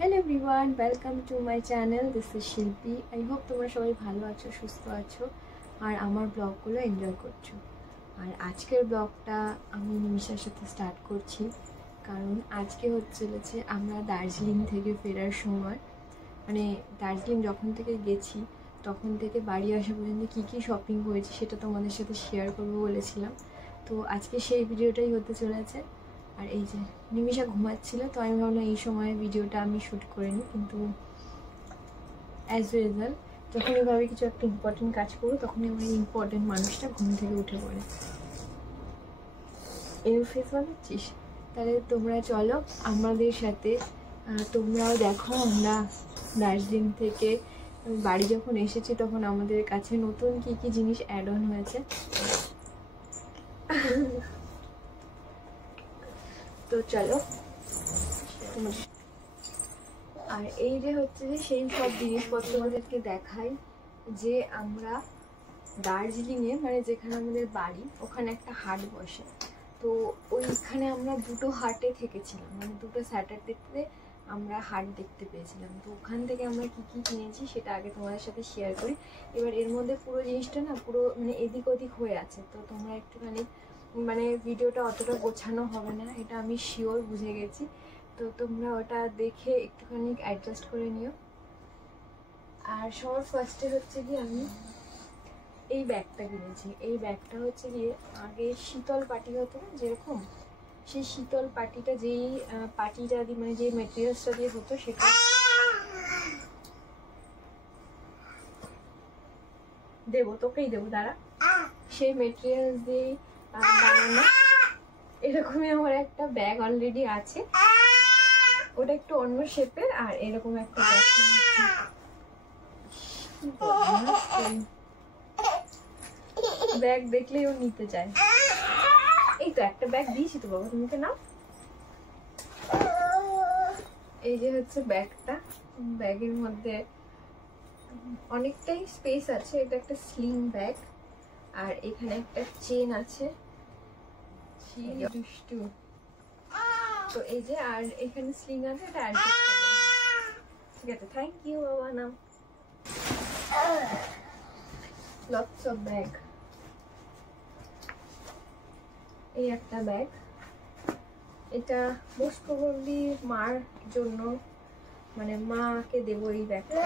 Hello everyone, welcome to my channel. This is শিল্পী। I hope তোমরা সবাই ভালো আছো, সুস্থ আছো আর আমার ব্লগগুলো এনজয় করছো। আর আজকের ব্লগটা আমি নিমিষার সাথে স্টার্ট করছি, কারণ আজকে চলেছে আমরা দার্জিলিং থেকে ফেরার সময়, মানে দার্জিলিং যখন থেকে গেছি তখন থেকে বাড়ি আসা পর্যন্ত কী কী শপিং করেছি সেটা তোমাদের সাথে শেয়ার করবো বলেছিলাম। তো আজকে সেই ভিডিওটাই হতে চলেছে। আর এই যে নিমিষা ঘুমাচ্ছিল, তো আমি ভাবলাম এই সময় ভিডিওটা আমি শ্যুট করে নিই, কিন্তু অ্যাজ রেজাল্ট যখনই ভাবে কিছু একটা ইম্পর্টেন্ট কাজ করবো তখনই আমার ইম্পর্টেন্ট মানুষটা ঘুম থেকে উঠে পড়ে। এর ফেস বানাচ্ছিস? তাহলে তোমরা চলো আমাদের সাথে, তোমরাও দেখো আমরা দার্জিলিং থেকে বাড়ি যখন এসেছি তখন আমাদের কাছে নতুন কি কি জিনিস অ্যাড অন হয়েছে। তো চলো। আর এই যে সেই সব জিনিসপত্র আমাদেরকে দেখাই যে আমরা দার্জিলিংয়ে, মানে যেখানে আমাদের বাড়ি ওখানে একটা হাট বসে। তো ওইখানে আমরা দুটো হাটে থেকেছিলাম, মানে দুটো স্যাটারডেতে আমরা হাট দেখতে পেয়েছিলাম। তো ওখান থেকে আমরা কি কি কিনেছি সেটা আগে তোমাদের সাথে শেয়ার করি। এবার এর মধ্যে পুরো জিনিসটা না পুরো মানে এদিক ওদিক হয়ে আছে, তো তোমরা একটুখানি মানে ভিডিওটা অতটা গোছানো হবে না, এটা আমি শিওর বুঝে গেছি। তো তোমরা ওটা দেখে একটুখানি অ্যাডজাস্ট করে নিও। আর সবার ফার্স্টে গিয়ে আমি এই ব্যাগটা কিনেছি। এই ব্যাগটা গিয়ে আগে শীতল পাটি হতো না যেরকম, সেই শীতল পাটিটা যেই পাটিটা দিয়ে মানে যে মেটেরিয়ালসটা দিয়ে হতো সেটা দেবো, তোকেই দেবো দাঁড়া। সেই মেটেরিয়ালস দিয়ে বানানো এরকমই আমার একটা ব্যাগ অলরেডি আছে, ওটা একটু অন্য শেপের। আর এরকম একটা ব্যাগ দেখলেই ও নিতে চায়। এই তো একটা ব্যাগ দিয়েছি তো বাবা, তুমি নাও। এই যে ব্যাগটা, ব্যাগের মধ্যে অনেকটাই স্পেস আছে, এটা একটা স্লিং ব্যাগ। আর এখানে একটা চেন আছে, দুষ্টু। তো এই যে আর এখানে স্লিং আছে, এটা অ্যাডজাস্ট করবে। ঠিক আছে, থ্যাংক ইউ বাবা। নাও লটস অফ ব্যাগ। এই একটা ব্যাগ, এটা মোস্ট প্রবাবলি মার জন্য, মানে মাকে দেবো এই ব্যাগটা।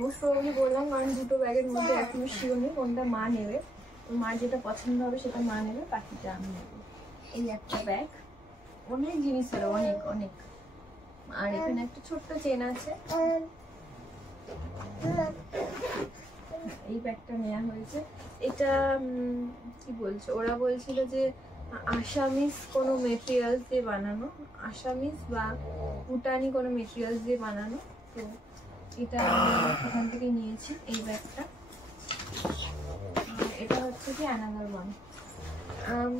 মোস্ট প্রবাবলি বললাম কারণ দুটো ব্যাগের মধ্যে এখনো শিওর নেই কোনটা মা নেবে। মার যেটা পছন্দ হবে সেটা মা নেবে, বাকিটা আমি নেবো। এই একটা ব্যাগ, অনেক জিনিস ছিল, অনেক অনেক। আর এখানে একটা ছোট্ট চেন আছে। এই ব্যাগটা নেওয়া হয়েছে। এটা কি বলছে, ওরা বলছিল যে আসামিস কোনো মেটেরিয়ালস দিয়ে বানানো, আসামিস বা ভুটানি কোনো মেটেরিয়ালস দিয়ে বানানো। তো এটা ওখান থেকে নিয়েছি এই ব্যাগটা। এটা কি অ্যানাদার ওয়ান।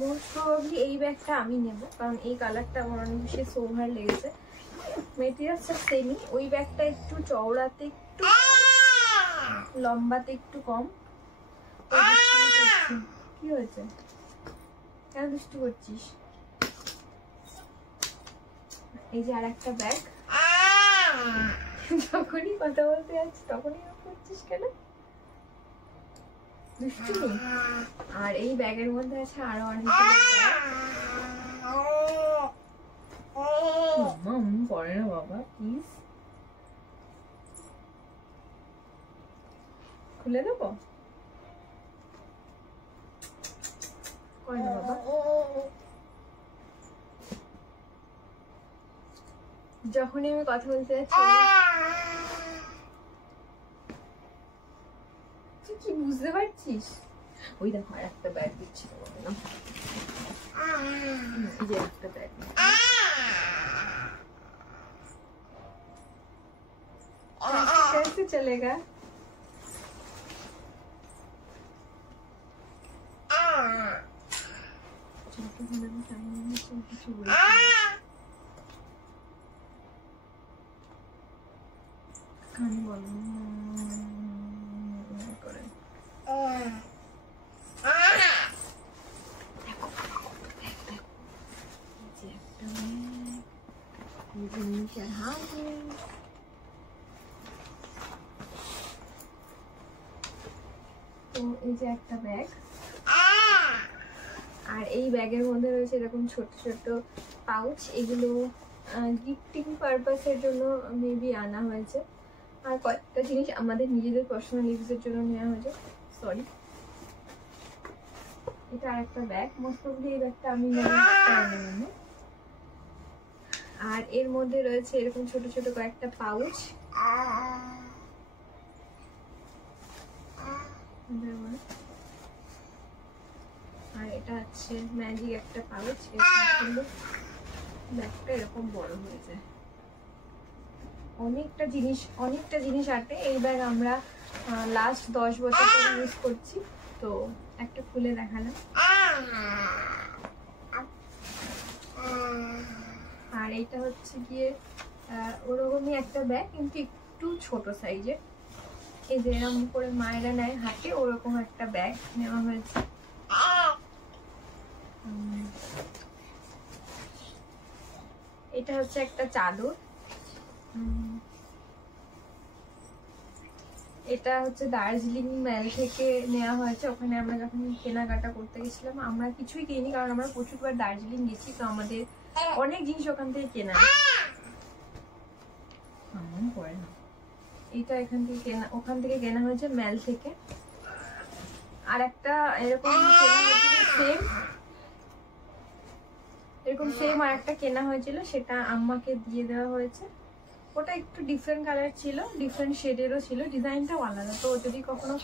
মোস্ট প্রবাবলি এই ব্যাগটা আমি নেব, কারণ এই কালারটা আমার অনেক বেশি সোভার লেগেছে। মেটেরিয়ালসটা সেমই, ওই ব্যাগটা একটু চওড়াতে একটু, লম্বাতে একটু কম। কি হয়েছে, কেন দুষ্টু করছিস? এই যে আর একটা ব্যাগ, যখনই কথা বলতে যাচ্ছি তখনই করছিস কেন, দুষ্টু নেই। আর এই ব্যাগের মধ্যে আছে আরো অনেক পড়ে না বাবা, প্লিজ খুলে দেবো। করে না বাবা, যখনই আমি কথা বলতে যাচ্ছি তুই কি বুঝতে পারছিস? ওই দেখো আর একটা ব্যাগ দিচ্ছি, এই যে একটা ব্যাগ। कैसे चलेगा? কানে বলো করে। যে নিমিষার হাত। তো এই যে একটা ব্যাগ, আর এই ব্যাগের মধ্যে রয়েছে এরকম ছোট ছোট পাউচ। এগুলো গিফটিং পারপাসের জন্য মেবি আনা হয়েছে, আর কয়েকটা জিনিস আমাদের নিজেদের পার্সোনাল ইউজের জন্য নেওয়া হয়েছে। সরি, এটা আর একটা ব্যাগ, মোস্ট অফ এই ব্যাগটা আমি নেব। আর এর মধ্যে রয়েছে এরকম ছোট ছোট কয়েকটা পাউচ। আর এটা হচ্ছে ম্যাজিক একটা পাউচ। ব্যাগটা এরকম বড় হয়ে যায়। অনেকটা জিনিস আছে এই ব্যাগ। আমরা লাস্ট 10 বছর ধরে ইউজ করছি। তো একটা খুলে দেখালাম। আর এইটা হচ্ছে গিয়ে ওরকমই একটা ব্যাগ, কিন্তু একটু ছোট সাইজের। এই যে এরকম করে মায়েরা নেয় হাতে, ওরকম একটা ব্যাগ নেওয়া হয়েছে। এটা হচ্ছে একটা চাদর। এটা হচ্ছে দার্জিলিং মেল থেকে নেওয়া হয়েছে। ওখানে আমরা যখন কেনাকাটা করতে গেছিলাম, আমরা কিছুই কিনি, কারণ আমরা প্রচুরবার দার্জিলিং গেছি, তো আমাদের অনেক জিনিস ওখান থেকে কেনা। এটা ওখান থেকে কেনা হয়েছে মেল থেকে। আর একটা এরকম সেম আর একটা কেনা হয়েছিল, সেটা আম্মাকে দিয়ে দেওয়া হয়েছে। ওটা একটু ডিফারেন্ট কালার ছিল, ডিফারেন্ট শেডেরও ছিল, ডিজাইনটাও আলাদা। তো যদি কখনো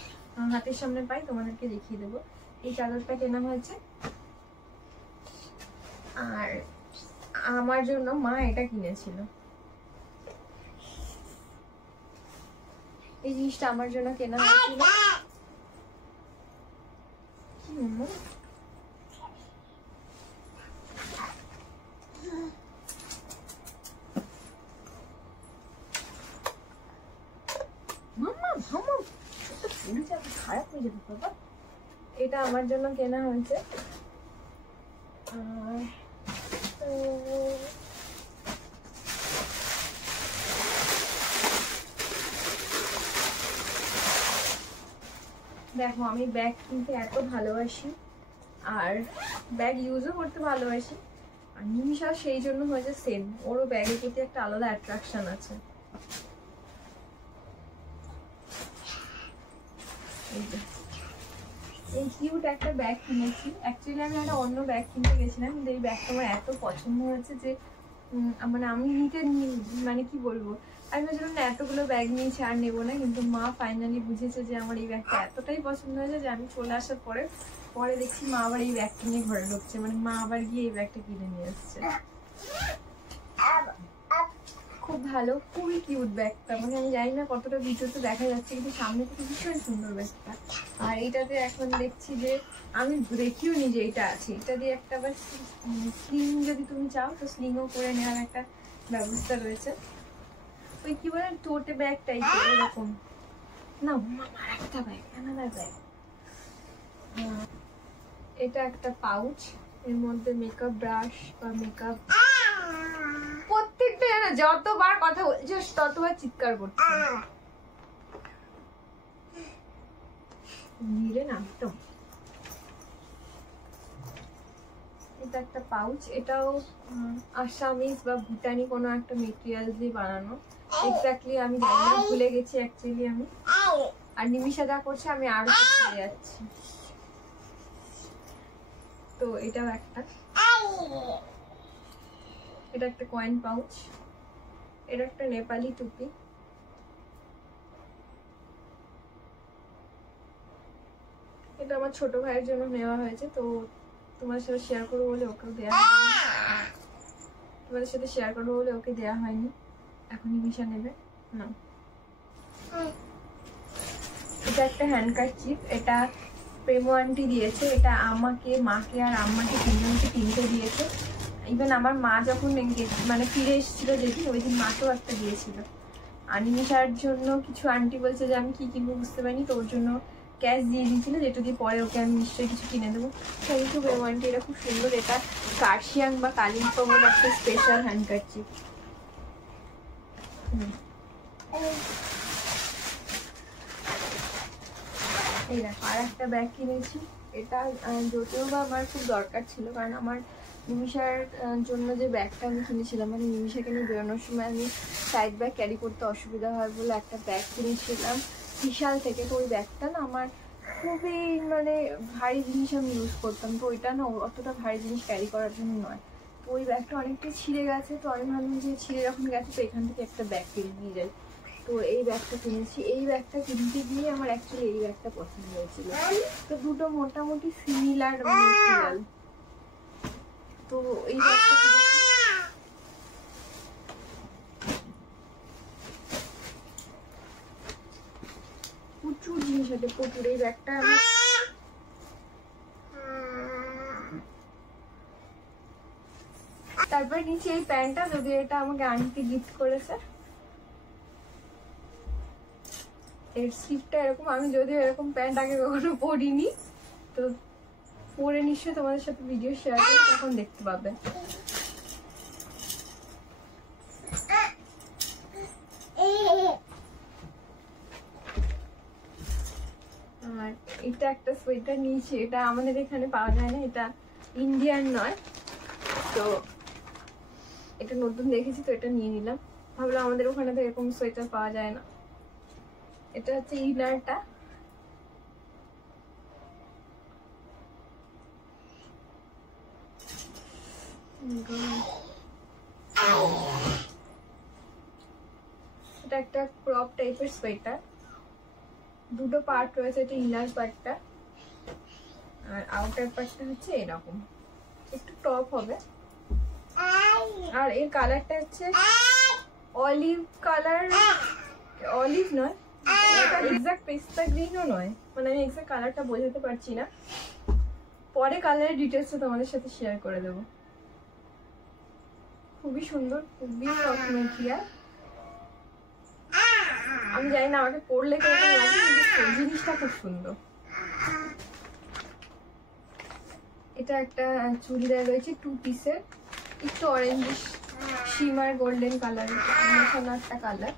হাতের সামনে পাই তোমাদেরকে দেখিয়ে দেবো। এই চাদরটা কেনা হয়েছে। আর আমার জন্য মা এটা কিনেছিল। এই জিনিসটা আমার জন্য কেনা হয়েছিল। খারাপ হয়ে যাবে বাবা। এটা আমার জন্য কেনা হয়েছে। দেখো, আমি ব্যাগ কিনতে এত ভালোবাসি, আর ব্যাগ ইউজও করতে ভালোবাসি। আর নিমিষা সেই জন্য হয়েছে সেম, ওরও ব্যাগের প্রতি একটা আলাদা অ্যাট্রাকশন আছে। এই কিউট একটা ব্যাগ কিনেছি। অ্যাকচুয়ালি আমি একটা অন্য ব্যাগ কিনতে গেছিলাম, কিন্তু এই ব্যাগটা আমার এত পছন্দ হয়েছে যে মানে আমি মানে কি বলবো, আমি ভাবছিলাম না এতগুলো ব্যাগ নিয়েছি আর নেবো না, কিন্তু মা ফাইনালি বুঝেছে যে আমার এই ব্যাগটা এতটাই পছন্দ হয়েছে যে আমি চলে আসার পরে দেখছি মা আবার এই ব্যাগটা নিয়ে ঘরে ঢুকছে, মানে মা আবার গিয়ে এই ব্যাগটা কিনে নিয়ে আসছে। খুব ভালো, খুবই কিউট ব্যাগটা। মানে আমি জানি না কতটা ভিডিওতে দেখা যাচ্ছে, কিন্তু সামনে থেকে ভীষণ সুন্দর ব্যাগটা। আর এইটাতে এখন দেখছি যে আমি দেখিও নি যে এটা আছে। এটা দিয়ে একটা আবার স্লিং, যদি তুমি চাও তো স্লিংও করে নেওয়ার একটা ব্যবস্থা রয়েছে। ওই কি বলে টোটে ব্যাগ টাইপের এরকম না। আমার একটা ব্যাগ, আনাদার ব্যাগ। এটা একটা পাউচ, এর মধ্যে মেকআপ ব্রাশ বা মেকআপ। প্রত্যেকটা জানা যতবার কথা বলছিস ততবার চিৎকার করছে। নিলে না তো। এটা একটা পাউচ, এটাও আসামিজ বা ভুটানি কোনো একটা মেটেরিয়াল দিয়ে বানানো। এক্স্যাক্টলি আমি জানি না, ভুলে গেছি অ্যাকচুয়ালি আমি। আর নিমিষা যা করছে আমি আরো ভুলে যাচ্ছি। তো এটাও একটা, এটা একটা কয়েন পাউচ। এটা একটা নেপালি টুপি। এটা আমার ছোট ভাইয়ের জন্য নেওয়া হয়েছে, তো তোমার সাথে শেয়ার করবো বলে ওকেও দেওয়া হয়নি। তোমাদের সাথে শেয়ার করবো বলে ওকে দেওয়া হয়নি, এখন নিমিষা নেবে না। এটা একটা হ্যান্ডকারচিপ, এটা প্রেমো আন্টি দিয়েছে। এটা আমাকে, মাকে আর আম্মাকে তিনজনকে কিনতে দিয়েছে। ইভেন আমার মা যখন মানে ফিরে এসেছিল যেদিন, ওই দিন মাকেও একটা দিয়েছিল। আর নিমিষার জন্য কিছু আন্টি বলছে যে আমি কি কিনবো বুঝতে পারিনি, তো ওর জন্য ক্যাশ দিয়ে দিয়েছিল, যেটা দিয়ে পরে ওকে আমি নিশ্চয়ই কিছু কিনে দেবো। থ্যাংক ইউ প্রেমো আন্টি, এটা খুব সুন্দর। এটা কার্শিয়াং বা কালিম্পংয়ের একটা স্পেশাল হ্যান্ডকারচিপ। এই দেখো আর একটা ব্যাগ কিনেছি। এটা যদিও বা আমার খুব দরকার ছিল, কারণ আমার নিমিষার জন্য যে ব্যাগটা আমি কিনেছিলাম, মানে নিমিষাকে নিয়ে বেরোনোর সময় আমি সাইড ব্যাগ ক্যারি করতে অসুবিধা হয় বলে একটা ব্যাগ কিনেছিলাম বিশাল থেকে। তো ওই ব্যাগটা না আমার খুবই মানে ভারী জিনিস আমি ইউজ করতাম, তো ওইটা না অতটা ভারী জিনিস ক্যারি করার জন্য নয়। তো ওই ব্যাগটা অনেকটাই ছিঁড়ে গেছে, তো আমি ভাবলাম যে ছিঁড়ে যখন গেছে তো এখান থেকে একটা ব্যাগ কিনে নিয়ে যাই। তো এই ব্যাগটা কিনেছি। এই ব্যাগটা কিনতে গিয়ে আমার অ্যাকচুয়ালি এই ব্যাগটা পছন্দ হয়েছিল। তো দুটো মোটামুটি সিমিলার মেটেরিয়াল, তো এই ব্যাগটা প্রচুর জিনিস আছে, প্রচুর। এই ব্যাগটা আমি তারপর নিচে এই প্যান্টটা, যদি এটা আমাকে আন্টি গিফট করেছে। এর স্লিপটা এরকম, আমি যদিও এরকম প্যান্ট আগে কখনো পরিনি, তো পরে নিশ্চয়ই তোমাদের সাথে ভিডিও শেয়ার করি, তখন দেখতে পাবে। আর এটা একটা সোয়েটার নিয়েছি, এটা আমাদের এখানে পাওয়া যায় না, এটা ইন্ডিয়ান নয়, তো এটা নতুন দেখেছি তো এটা নিয়ে নিলাম। ভাবলাম আমাদের ওখানে তো এরকম সোয়েটার পাওয়া যায় না। এটা হচ্ছে ইনারটা, এটা একটা ক্রপ টাইপের সোয়েটার, দুটো পার্ট রয়েছে, এটা ইনার পার্টটা আর আউটার পার্টটা হচ্ছে এরকম, একটু টপ হবে। আর এর কালারটা হচ্ছে অলিভ কালার, অলিভ নয়, এটা এক্সাক্ট পেস্তা গ্রিনও নয়, মানে আমি এক্সাক্ট কালারটা বোঝাতে পারছি না, পরে কালারের ডিটেলসটা তোমাদের সাথে শেয়ার করে দেবো। খুবই সুন্দর, খুবই সফট মেটেরিয়াল। আমি জানি না আমাকে পরলে কেমন লাগে, কিন্তু জিনিসটা খুব সুন্দর। এটা একটা চুড়িদার রয়েছে 2 পিসের, একটু অরেঞ্জ শিমার গোল্ডেন কালারের মেশানো একটা কালার।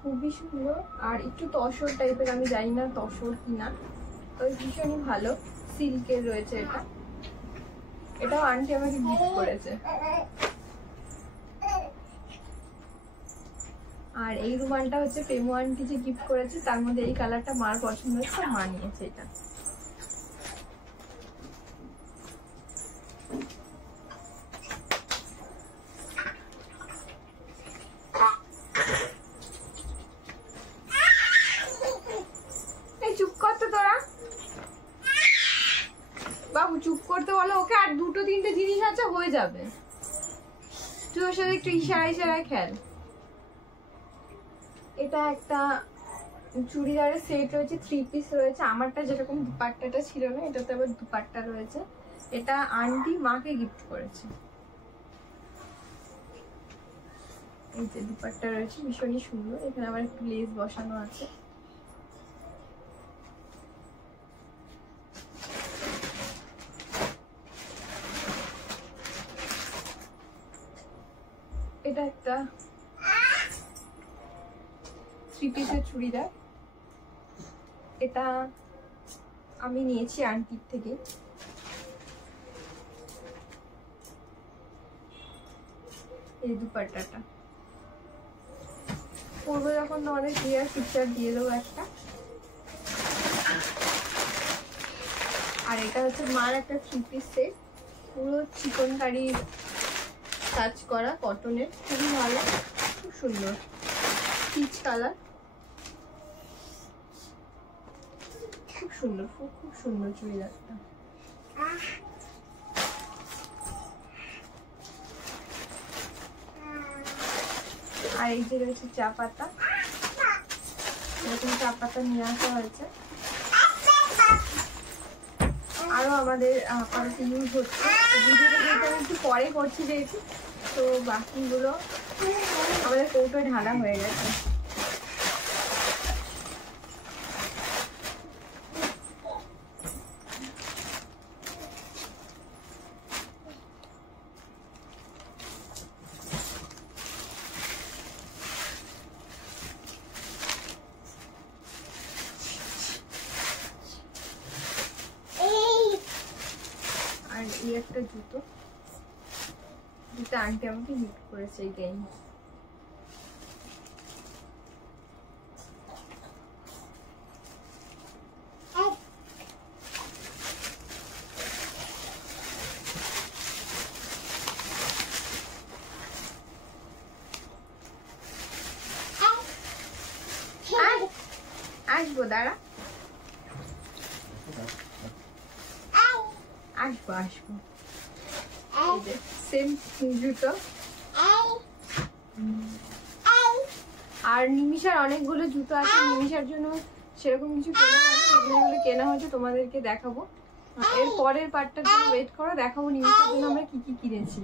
খুবই সুন্দর আর একটু তসর টাইপের, আমি জানি না তসর কিনা, তো ভীষণই ভালো, সিল্কের রয়েছে এটা। এটাও আন্টি আমাকে গিফট করেছে। আর এই রুমালটা হচ্ছে প্রেমো আন্টি যে গিফট করেছে, তার মধ্যে এই কালারটা মার পছন্দ হচ্ছে, মা নিয়েছে এটা। বাবু চুপ করতে বলো ওকে, আর 2-3টে জিনিস আছে হয়ে যাবে, তুই ওর সাথে একটু ইশারায় খেল। এটা একটা চুড়িদারের সেট রয়েছে, 3 পিস রয়েছে। আমারটা যেরকম দুপাট্টাটা ছিল না, এটাতে আবার দুপাট্টা রয়েছে। এটা আন্টি মাকে গিফট করেছে। এই যে দুপাট্টা রয়েছে, ভীষণই সুন্দর। এখানে আবার একটু লেস বসানো আছে। এটা একটা 3 পিসের চুড়িদার, এটা আমি নিয়েছি আন্টির থেকে। এই দুপাট্টাটা পরবো যখন তোমাদের ক্লিয়ার পিকচার দিয়ে দেবো একটা। আর এটা হচ্ছে মার একটা 3 পিস সেট, পুরো চিকনকারি কাজ করা, কটনের, খুবই ভালো, খুব সুন্দর, পিচ কালার, খুব সুন্দর, খুব সুন্দর চুড়িদারটা। আর এই যে রয়েছে চা পাতা, এরকম চা পাতা নিয়ে আসা হয়েছে, আরো আমাদের আপাতত ইউজ হচ্ছে। ভিডিওটা যেহেতু আমি একটু পরে করছি যেহেতু, তো বাকিগুলো আমাদের কৌটোয় ঢালা হয়ে গেছে। আর এই একটা জুতো, যেটা আন্টি আমাকে গিফট করেছে এইটাই। আসবো, দাঁড়া, আসবো আসবো। সেম জুতো। আর নিমিষার অনেকগুলো জুতো আছে, নিমিষার জন্য সেরকম কিছু কেনা হয়নি, যেগুলো কেনা হয়েছে তোমাদেরকে দেখাবো। এর পরের পার্টটার জন্য ওয়েট করো, দেখাবো নিমিষার জন্য আমরা কি কি কিনেছি।